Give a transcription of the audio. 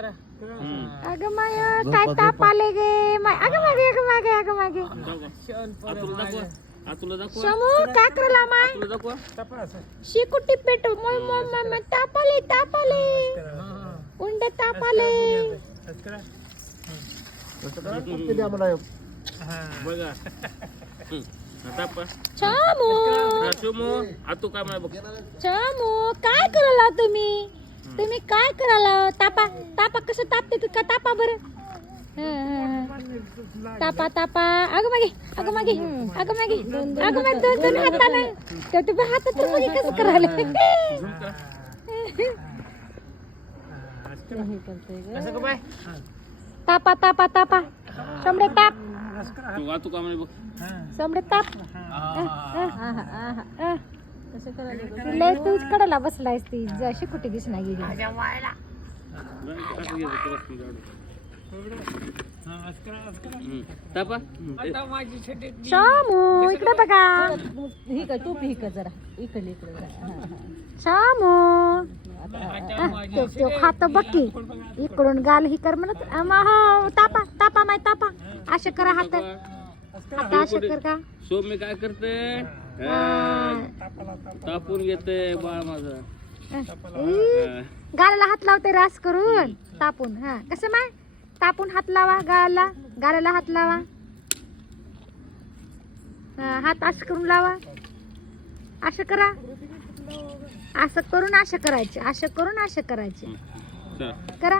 अगं माय काय ताप आले गे अगं मागे समू काय करायला माय शिकुटी पेटो ताप आले उंड ताप आले समू काय करायला तुम्ही काय करायला तापा कसं तापते तू का तापा बरं तापा अगं मागे दोन हाताने हातात तर मागे कसं करायला तापा समडे ताप समडे ताप लय तूच कडाला बसलायस ती जशी कुठे दिसना गेली शामू इकडे बघा ही का तू ही का जरा इकडे शामू तो खात बघी इकडून गाल ही कर म्हणत तापा असे करा हात असे कर का सोमी काय करते तापून घेते बाळ माझा गालाला हात लावते रास करून तापून हा कसं माय तापून हात लावा गालाला हात लावा हात असं करून लावा असं करा असं करून असं करायचे करा